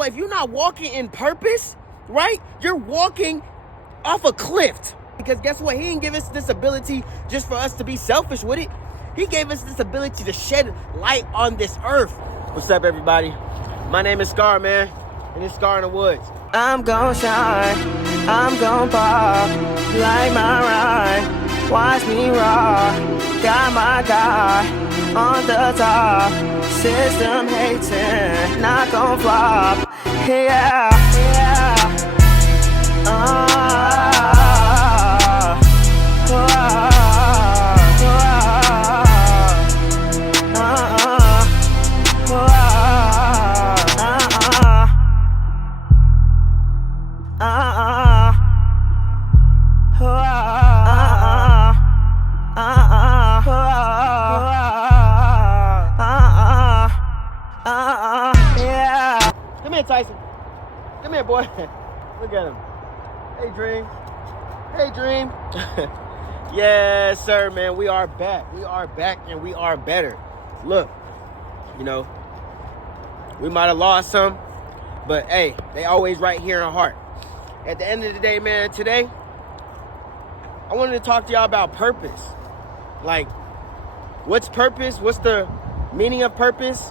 But if you're not walking in purpose, right, you're walking off a cliff. Because guess what? He didn't give us this ability just for us to be selfish with it. He gave us this ability to shed light on this earth. What's up, everybody? My name is Scar, man, and it's Scar in the Woods. I'm gon' shine, I'm gon' pop, like my rhyme, watch me rock, got my guy on the top, system hating, not gon' flop, yeah, yeah, Come here, Tyson. Come here, boy. Look at him. Hey, Dream. Hey, Dream. Yes, sir, man. We are back. We are back, and we are better. Look, you know, we might have lost some, but hey, they always right here in our heart. At the end of the day, man, today, I wanted to talk to y'all about purpose. Like, what's purpose? What's the meaning of purpose?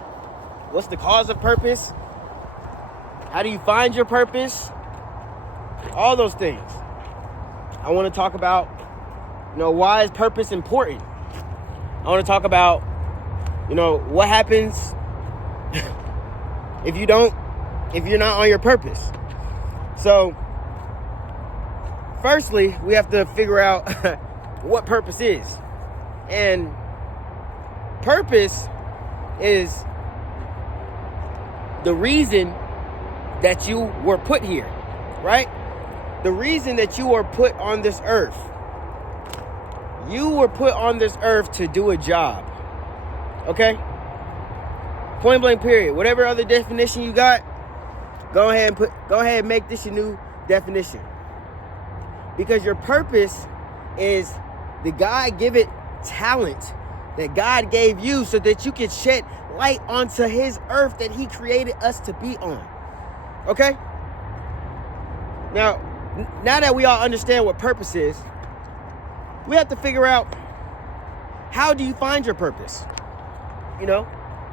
What's the cause of purpose? How do you find your purpose? All those things. I want to talk about, why is purpose important? I want to talk about, what happens if you're not on your purpose. So, firstly, we have to figure out what purpose is. And purpose is the reason that you were put here, right? The reason that you were put on this earth. You were put on this earth to do a job, okay? Point blank period. Whatever other definition you got, go ahead and make this your new definition. Because your purpose is the God-given talent that God gave you so that you can shed light onto his earth that he created us to be on. Okay? Now that we all understand what purpose is, we have to figure out, how do you find your purpose?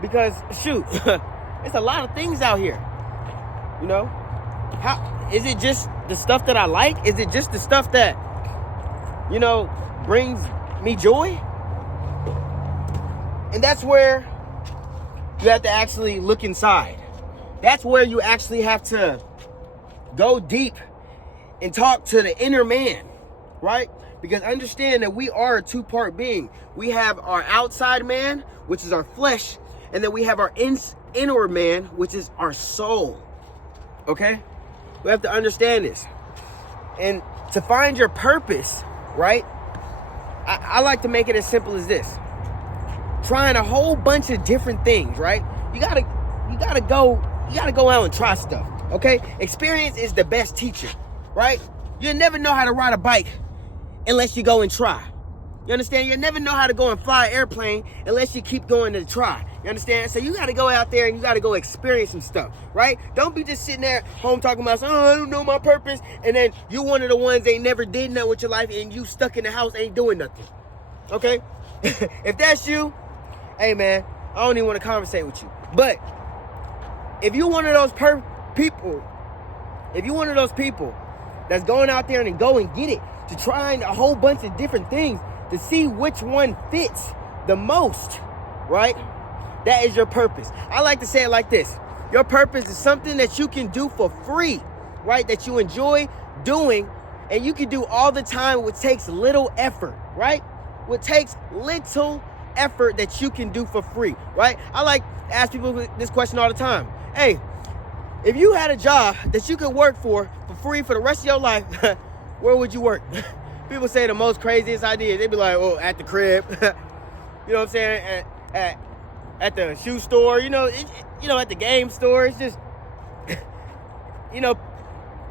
Because shoot, it's a lot of things out here. How is it just the stuff that I like? Is it just the stuff that brings me joy? And that's where you have to actually look inside. That's where you actually have to go deep and talk to the inner man, right? Because understand that we are a two-part being. We have our outside man, which is our flesh, and then we have our inner man, which is our soul. Okay? We have to understand this. And to find your purpose, right? I like to make it as simple as this. Trying a whole bunch of different things, right? You gotta go out and try stuff, okay? Experience is the best teacher, right? You'll never know how to ride a bike unless you go and try. You understand? You'll never know how to go and fly an airplane unless you keep going to try. You understand? So you got to go out there and you got to go experience some stuff, right? Don't be just sitting there home talking about, I don't know my purpose, and then you one of the ones that ain't never did nothing with your life and you stuck in the house ain't doing nothing, okay? If that's you, hey man, I don't even want to conversate with you. But if you're one of those people that's going out there and go and get it, to trying a whole bunch of different things to see which one fits the most, right? That is your purpose. I like to say it like this. Your purpose is something that you can do for free, right? That you enjoy doing, and you can do all the time, which takes little effort, right? What takes little effort that you can do for free, right? I like to ask people this question all the time. Hey, if you had a job that you could work for free for the rest of your life, where would you work? People say the most craziest ideas. They'd be like, oh, at the crib. You know what I'm saying? At the shoe store, at the game store. It's just,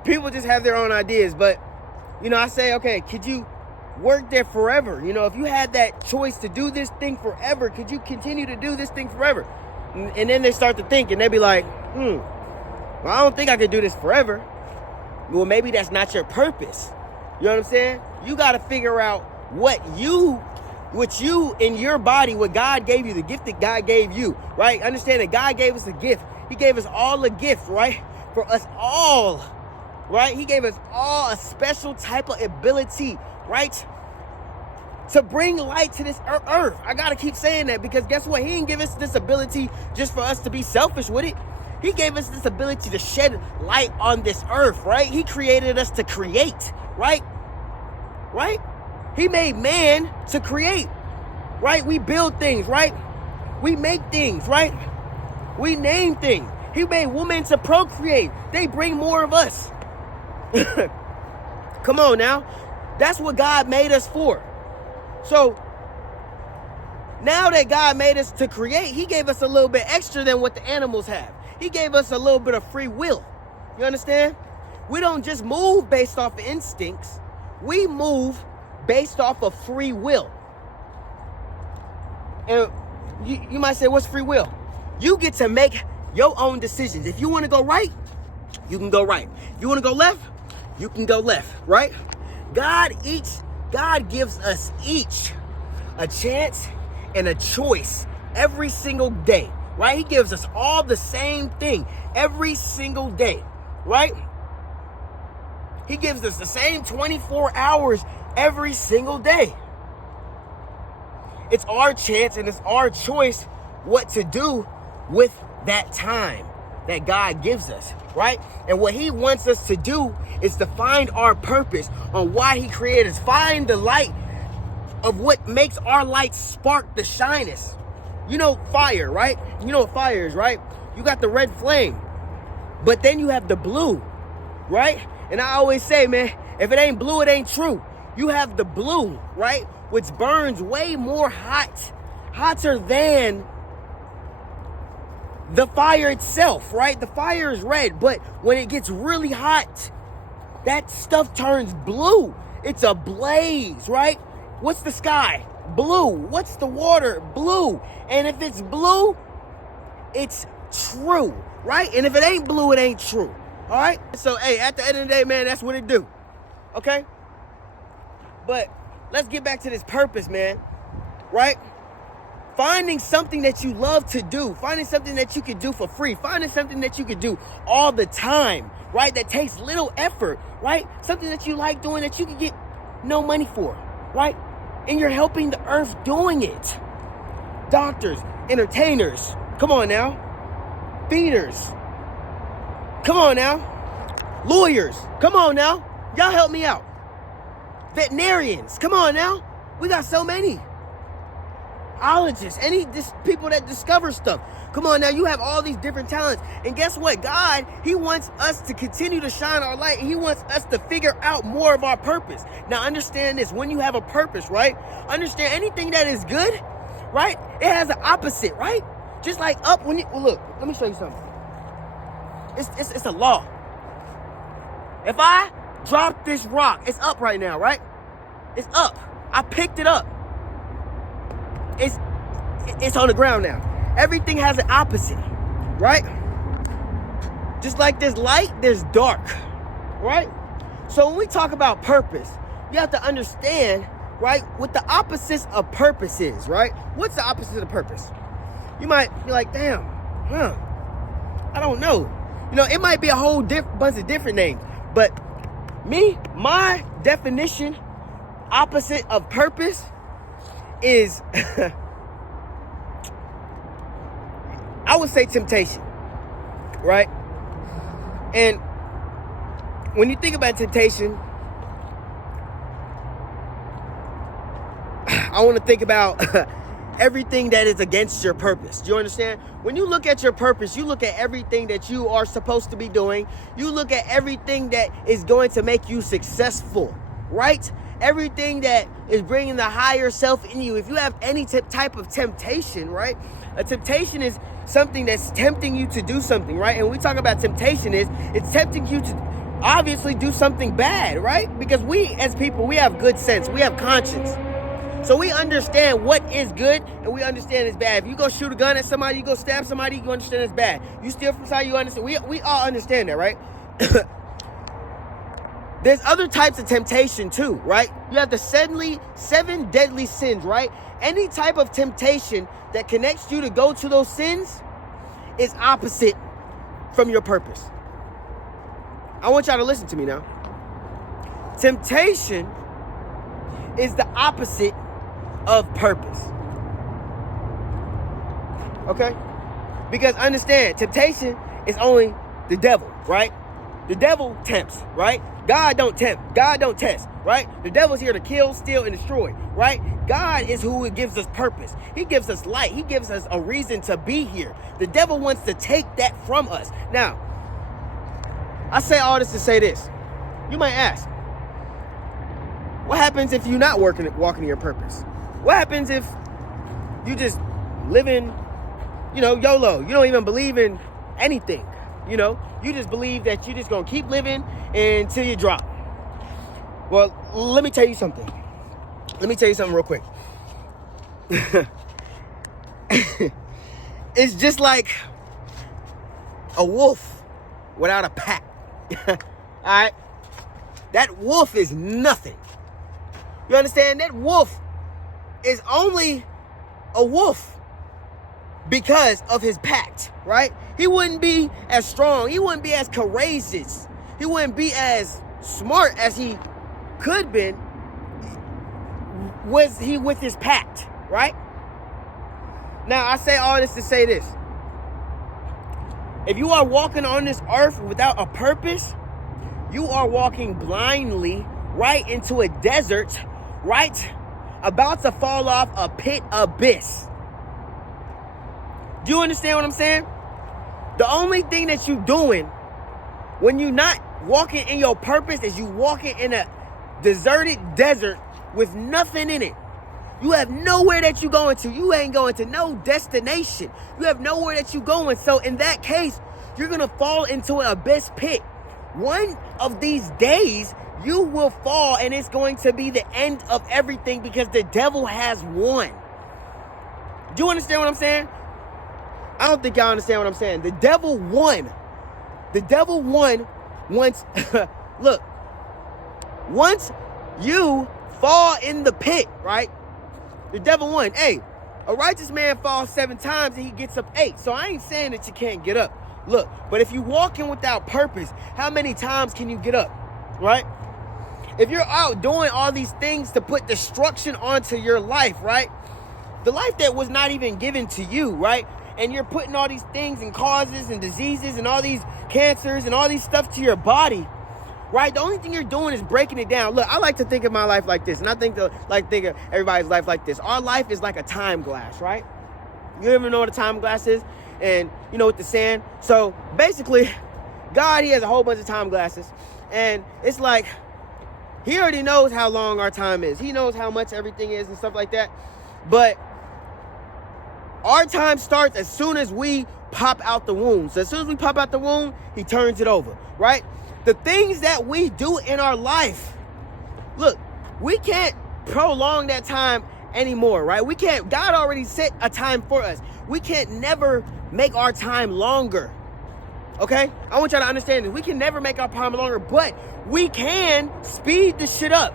people just have their own ideas. But, I say, okay, could you work there forever? If you had that choice to do this thing forever, could you continue to do this thing forever? And then they start to think, and they be like, Well, I don't think I could do this forever. Well, maybe that's not your purpose. You know what I'm saying? You got to figure out what you in your body, what God gave you, the gift that God gave you, right? Understand that God gave us a gift. He gave us all a gift, right? For us all, right? He gave us all a special type of ability, right? To bring light to this earth. I got to keep saying that, because guess what? He didn't give us this ability just for us to be selfish with it. He gave us this ability to shed light on this earth, right? He created us to create, right? Right? He made man to create, right? We build things, right? We make things, right? We name things. He made women to procreate. They bring more of us. Come on now. That's what God made us for. So now that God made us to create, he gave us a little bit extra than what the animals have. He gave us a little bit of free will. You understand? We don't just move based off of instincts. We move based off of free will. And you might say, what's free will? You get to make your own decisions. If you want to go right, you can go right. If you want to go left, you can go left, right? God gives us each a chance and a choice every single day, right? He gives us all the same thing every single day, right? He gives us the same 24 hours every single day. It's our chance and it's our choice what to do with that time that God gives us, right? And what he wants us to do is to find our purpose on why he created us. Find the light of what makes our light spark the shyness. You know fire, right? You know what fire is, right? You got the red flame, but then you have the blue, right? And I always say, man, if it ain't blue, it ain't true. You have the blue, right? Which burns way more hotter than the fire itself, right? The fire is red, but when it gets really hot, that stuff turns blue. It's a blaze, right? What's the sky? Blue. What's the water? Blue. And if it's blue, it's true, right? And if it ain't blue, it ain't true. All right? So, hey, at the end of the day, man, that's what it do. Okay? But let's get back to this purpose, man. Right? Finding something that you love to do. Finding something that you could do for free. Finding something that you could do all the time. Right? That takes little effort. Right? Something that you like doing that you can get no money for. Right? And you're helping the earth doing it. Doctors, entertainers. Come on now. Feeders. Come on now. Lawyers. Come on now. Y'all help me out. Veterinarians. Come on now. We got so many. Ologists. People that discover stuff. Come on now. You have all these different talents. And guess what? God, he wants us to continue to shine our light. He wants us to figure out more of our purpose. Now understand this. When you have a purpose, right? Understand anything that is good, right? It has an opposite, right? Just like up when you... Well, look. Let me show you something. It's a law. If I drop this rock, it's up right now, right? It's up. I picked it up. It's on the ground now. Everything has an opposite, right? Just like there's light, there's dark, right? So when we talk about purpose, you have to understand, right, what the opposites of purpose is, right? What's the opposite of purpose? You might be like, damn, I don't know. You know, it might be a whole bunch of different names, but my definition, opposite of purpose is, I would say temptation, right? And when you think about temptation, I want to think about everything that is against your purpose. Do you understand? When you look at your purpose, you look at everything that you are supposed to be doing. You look at everything that is going to make you successful, right? Everything that is bringing the higher self in you. If you have any type of temptation, right? A temptation is something that's tempting you to do something, right? And when we talk about temptation, it's tempting you to obviously do something bad, right? Because we as people, we have good sense. We have conscience. So we understand what is good and we understand it's bad. If you go shoot a gun at somebody, you go stab somebody, you understand it's bad. You steal from somebody, you understand. We all understand that, right? There's other types of temptation too, right? You have the 7 deadly sins, right? Any type of temptation that connects you to go to those sins is opposite from your purpose. I want y'all to listen to me now. Temptation is the opposite of purpose. Okay? Because understand, temptation is only the devil, right? The devil tempts, right? God don't tempt. God don't test, right? The devil's here to kill, steal, and destroy, right? God is who gives us purpose. He gives us light. He gives us a reason to be here. The devil wants to take that from us. Now, I say all this to say this. You might ask, what happens if you're not walking in your purpose? What happens if you just living, YOLO? You don't even believe in anything. You just believe that you're just going to keep living until you drop. Well, let me tell you something. Let me tell you something real quick. It's just like a wolf without a pack. All right? That wolf is nothing. You understand? That wolf is only a wolf because of his pact, right? He wouldn't be as strong. He wouldn't be as courageous. He wouldn't be as smart as he could been was he with his pact, right? Now, I say all this to say this. If you are walking on this earth without a purpose, you are walking blindly right into a desert, right? About to fall off a pit abyss. Do you understand what I'm saying? The only thing that you're doing when you're not walking in your purpose is you walking in a deserted desert with nothing in it. You have nowhere that you're going to. You ain't going to no destination. You have nowhere that you're going. So in that case, you're going to fall into an abyss pit. One of these days, you will fall and it's going to be the end of everything because the devil has won. Do you understand what I'm saying? I don't think y'all understand what I'm saying. The devil won. The devil won once, look, once you fall in the pit, right? The devil won. Hey, a righteous man falls 7 times and he gets up 8. So I ain't saying that you can't get up. Look, but if you walking without purpose, how many times can you get up, right? If you're out doing all these things to put destruction onto your life, right? The life that was not even given to you, right? And you're putting all these things and causes and diseases and all these cancers and all these stuff to your body, right? The only thing you're doing is breaking it down. Look, I like to think of my life like this, and I think of everybody's life like this. Our life is like a time glass, right? You ever know what a time glass is? And you know what the saying? So basically, God, he has a whole bunch of time glasses, and it's like he already knows how long our time is. He knows how much everything is and stuff like that. But our time starts as soon as we pop out the womb. So as soon as we pop out the womb, he turns it over, right? The things that we do in our life, look, we can't prolong that time anymore, right? We can't. God already set a time for us. We can't never make our time longer, okay? I want y'all to understand this. We can never make our time longer, but we can speed the shit up,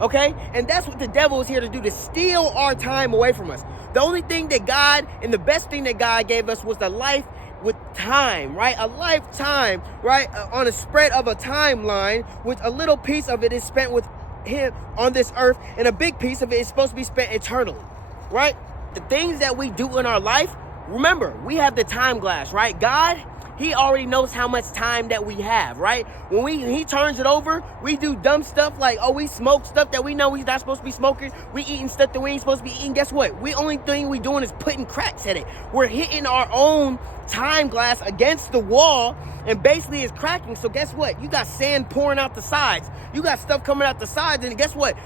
okay? And that's what the devil is here to do, to steal our time away from us. The only thing that God, and the best thing that God gave us was the life with time, right? A lifetime, right? On a spread of a timeline, with a little piece of it is spent with him on this earth, and a big piece of it is supposed to be spent eternally, right? The things that we do in our life, remember, we have the time glass, right? God, he already knows how much time that we have, right? When he turns it over, we do dumb stuff like, we smoke stuff that we know we're not supposed to be smoking. We eating stuff that we ain't supposed to be eating. Guess what? Only thing we doing is putting cracks in it. We're hitting our own time glass against the wall, and basically it's cracking. So guess what? You got sand pouring out the sides. You got stuff coming out the sides, and guess what?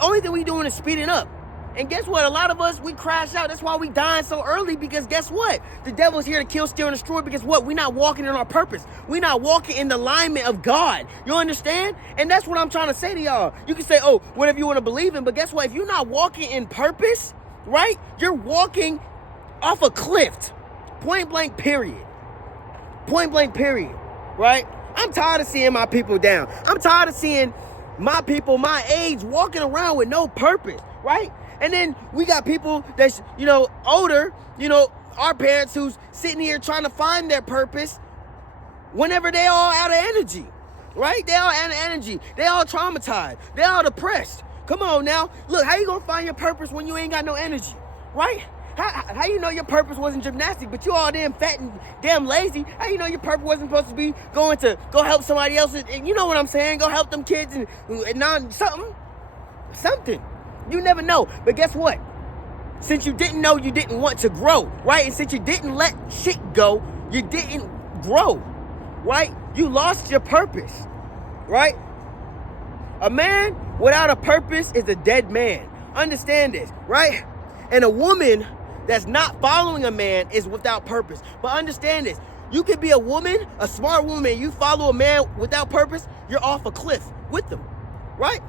Only thing we doing is speeding up. And guess what? A lot of us, we crash out. That's why we dying so early, because guess what? The devil's here to kill, steal, and destroy, because what? We're not walking in our purpose. We're not walking in the alignment of God. You understand? And that's what I'm trying to say to y'all. You can say, oh, whatever you want to believe in, but guess what? If you're not walking in purpose, right? You're walking off a cliff. Point blank, period. Point blank, period. Right? I'm tired of seeing my people down. I'm tired of seeing my people, my age, walking around with no purpose, right? And then we got people that's, older, our parents who's sitting here trying to find their purpose whenever they all out of energy, right? They all out of energy. They all traumatized. They all depressed. Come on now. Look, how you gonna find your purpose when you ain't got no energy, right? How you know your purpose wasn't gymnastics, but you all damn fat and damn lazy? How you know your purpose wasn't supposed to be going to go help somebody else? And you know what I'm saying? Go help them kids and something. You never know. But guess what? Since you didn't know, you didn't want to grow, right? And since you didn't let shit go, you didn't grow, right? You lost your purpose, right? A man without a purpose is a dead man. Understand this, right? And a woman that's not following a man is without purpose. But understand this. You could be a woman, a smart woman, you follow a man without purpose, you're off a cliff with them, right?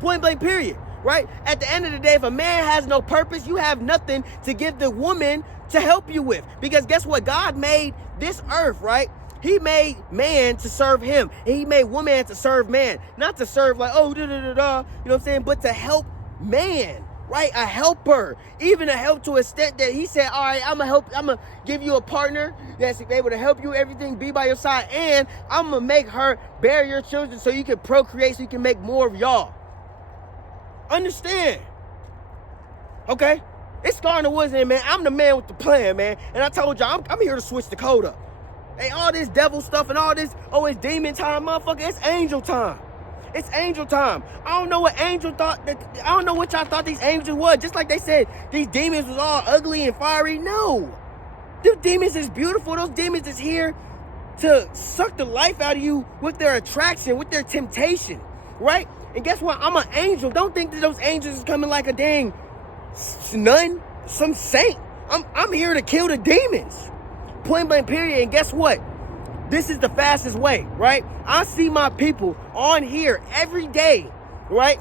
Point blank, period, right? At the end of the day, if a man has no purpose, you have nothing to give the woman to help you with. Because guess what? God made this earth, right? He made man to serve him. And he made woman to serve man. Not to serve like, oh, da-da-da-da, you know what I'm saying? But to help man. Right, a helper, even a help to a extent that he said, all right, I'm gonna give you a partner that's able to help you everything, be by your side, and I'm gonna make her bear your children so you can procreate, so you can make more of y'all. Understand? Okay? It's Scar123 in, man. I'm the man with the plan, man. And I told y'all, I'm here to switch the code up. Hey, all this devil stuff and all this, oh, it's demon time, motherfucker. It's angel time. It's angel time. I don't know what y'all thought these angels was. Just like they said, these demons was all ugly and fiery. No. Those demons is beautiful. Those demons is here to suck the life out of you with their attraction, with their temptation, right? And guess what? I'm an angel. Don't think that those angels is coming like a dang nun, some saint. I'm here to kill the demons. Point blank, period. And guess what? This is the fastest way, right? I see my people on here every day, right?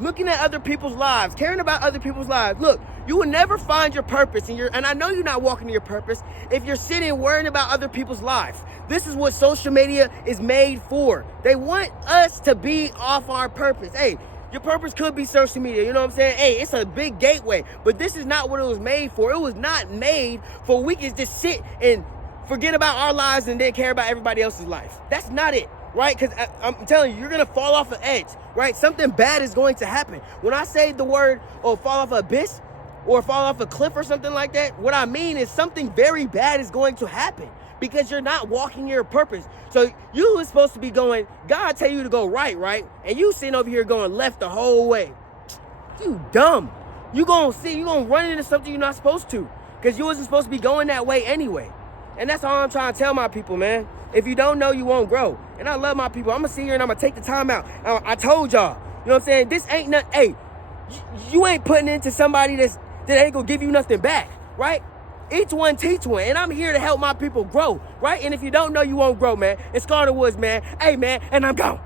Looking at other people's lives, caring about other people's lives. Look, you will never find your purpose, and I know you're not walking to your purpose if you're sitting worrying about other people's lives. This is what social media is made for. They want us to be off our purpose. Hey, your purpose could be social media, you know what I'm saying? Hey, it's a big gateway, but this is not what it was made for. It was not made for we can just sit and forget about our lives and then care about everybody else's life. That's not it, right? Because I'm telling you, you're going to fall off an edge, right? Something bad is going to happen. When I say the word, fall off an abyss or fall off a cliff or something like that, what I mean is something very bad is going to happen because you're not walking your purpose. So you were supposed to be going, God tell you to go right? And you sitting over here going left the whole way. You dumb. You're going to run into something you're not supposed to because you wasn't supposed to be going that way anyway. And that's all I'm trying to tell my people, man. If you don't know, you won't grow. And I love my people. I'm going to sit here and I'm going to take the time out. I told y'all, you know what I'm saying? This ain't nothing. Hey, you ain't putting into somebody that ain't going to give you nothing back, right? Each one teach one. And I'm here to help my people grow, right? And if you don't know, you won't grow, man. It's Scar123, man. Hey, man, and I'm gone.